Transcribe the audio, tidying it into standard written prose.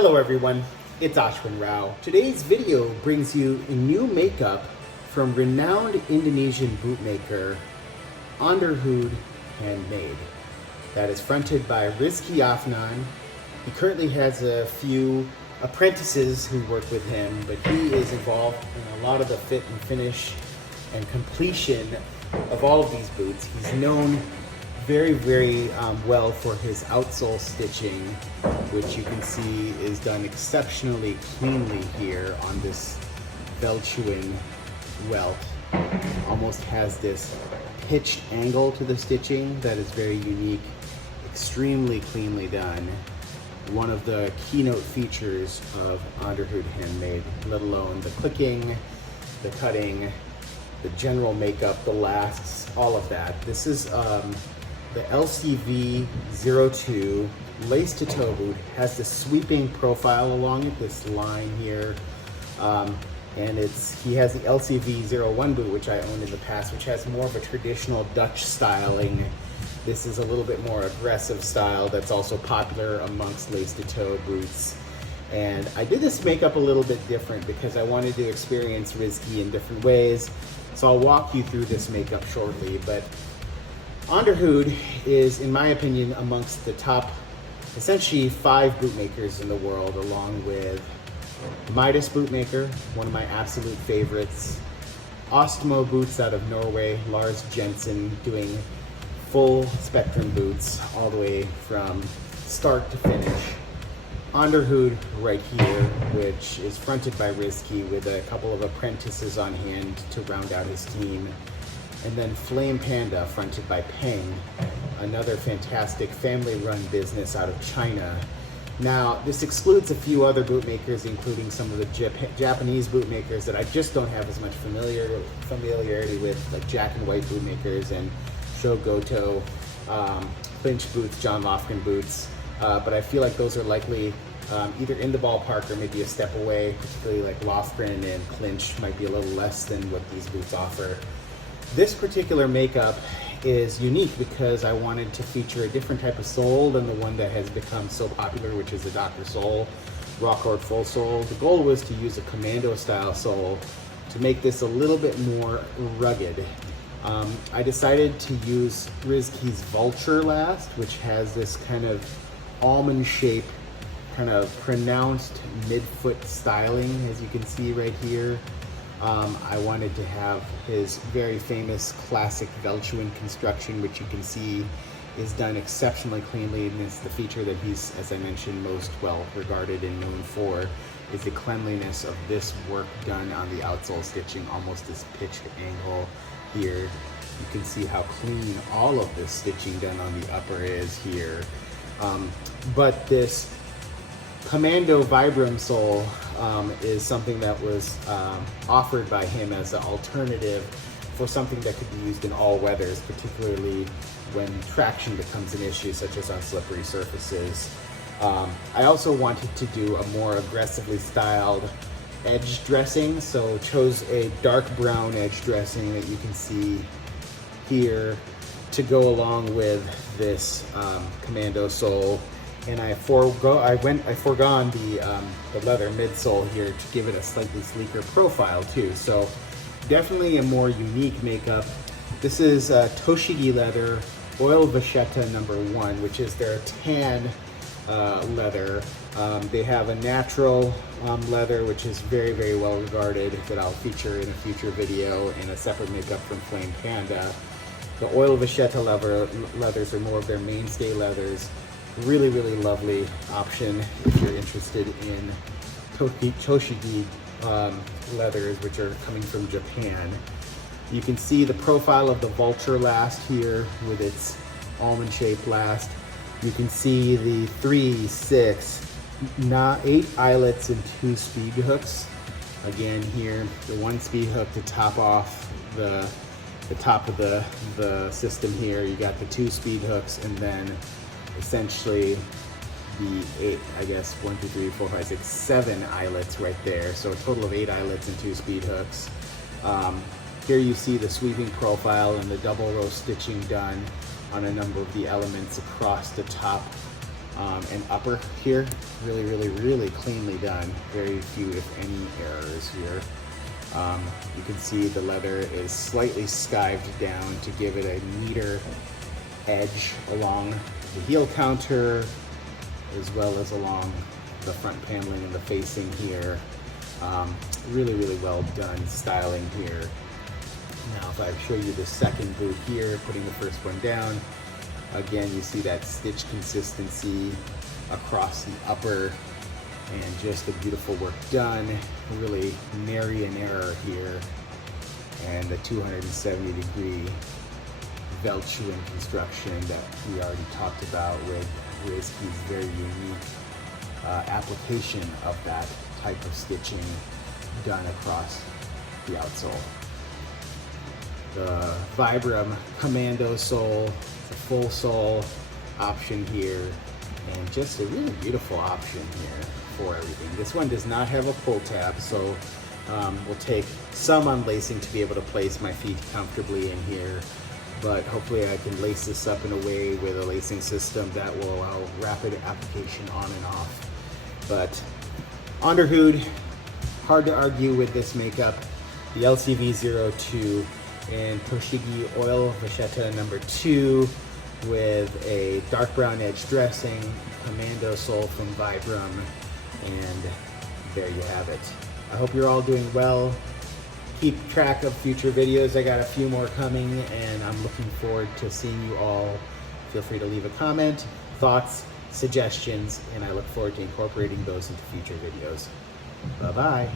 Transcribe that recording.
Hello everyone, it's Ashwin Rao. Today's video brings you a new makeup from renowned Indonesian bootmaker Onderhoud Handmade. That is fronted by Rizky Afnan. He currently has a few apprentices who work with him, but he is involved in a lot of the fit and finish and completion of all of these boots. He's known very well for his outsole stitching, which you can see is done exceptionally cleanly here on this Veltchuin welt. Almost has this pitched angle to the stitching that is very unique, extremely cleanly done. One of the keynote features of Onderhoud Handmade, let alone the clicking, the cutting, the general makeup, the lasts, all of that. This is the LCV-02 lace to toe boot. Has this sweeping profile along it, this line here. And he has the LCV-01 boot, which I owned in the past, which has more of a traditional Dutch styling. This is a little bit more aggressive style that's also popular amongst lace to toe boots. And I did this makeup a little bit different because I wanted to experience Rizky in different ways. So I'll walk you through this makeup shortly, but Onderhoud is, in my opinion, amongst the top, essentially 5 bootmakers in the world, along with Midas Bootmaker, one of my absolute favorites, Ostmo Boots out of Norway, Lars Jensen, doing full spectrum boots all the way from start to finish. Onderhoud right here, which is fronted by Rizky with a couple of apprentices on hand to round out his team. And then Flame Panda, fronted by Peng, another fantastic family-run business out of China. Now, this excludes a few other bootmakers, including some of the Japanese bootmakers that I just don't have as much familiarity with, like Jack and White bootmakers and Shogoto, Clinch Boots, John Lofgren Boots. But I feel like those are likely either in the ballpark or maybe a step away, particularly like Lofgren and Clinch might be a little less than what these boots offer. This particular makeup is unique because I wanted to feature a different type of sole than the one that has become so popular, which is the Dr. Sole Rockcord full sole. The goal was to use a commando style sole to make this a little bit more rugged. I decided to use Rizky's Vulture last, which has this kind of almond shape, kind of pronounced midfoot styling, as you can see right here. I wanted to have his very famous classic Veltchuin construction, which you can see is done exceptionally cleanly, and it's the feature that he's, as I mentioned, most well regarded and known for, is the cleanliness of this work done on the outsole stitching, almost this pitched angle here. You can see how clean all of this stitching done on the upper is here. But this commando Vibram sole is something that was offered by him as an alternative for something that could be used in all weathers, particularly when traction becomes an issue, such as on slippery surfaces. I also wanted to do a more aggressively styled edge dressing, so chose a dark brown edge dressing that you can see here to go along with this commando sole. And I foregone the leather midsole here to give it a slightly sleeker profile too. So definitely a more unique makeup. This is Tochigi leather, Oil Vachetta #1, which is their tan leather. They have a natural leather, which is very well regarded, that I'll feature in a future video, and a separate makeup from Flame Panda. The Oil Vachetta leathers are more of their mainstay leathers. Really lovely option if you're interested in Tochigi leathers, which are coming from Japan. You can see the profile of the Vulture last here with its almond shaped last. You can see the 3, 6, 8 eyelets and 2 speed hooks. Again here, the 1 speed hook to top off the top of the system here. You got the 2 speed hooks, and then essentially the 8, I guess, 1, 2, 3, 4, 5, 6, 7 eyelets right there. So a total of 8 eyelets and 2 speed hooks. Here you see the sweeping profile and the double row stitching done on a number of the elements across the top and upper here. Really, really, really cleanly done. Very few, if any, errors here. You can see the leather is slightly skived down to give it a neater edge along the heel counter, as well as along the front paneling and the facing here. Really, really well done styling here. Now, if I show you the second boot here, putting the first one down, again, you see that stitch consistency across the upper and just the beautiful work done. Really nary an error here. And the 270-degree Veltruin construction that we already talked about with Rizky's very unique application of that type of stitching done across the outsole. The Vibram commando sole, the full sole option here, and just a really beautiful option here for everything. This one does not have a pull tab, so will take some unlacing to be able to place my feet comfortably in here, but hopefully I can lace this up in a way with a lacing system that will allow rapid application on and off. But Onderhoud, hard to argue with this makeup. The LCV-02 in Tochigi Oil Vachetta number 2 with a dark brown edge dressing, commando sole from Vibram, and there you have it. I hope you're all doing well. Keep track of future videos. I got a few more coming, and I'm looking forward to seeing you all. Feel free to leave a comment, thoughts, suggestions, and I look forward to incorporating those into future videos. Bye-bye.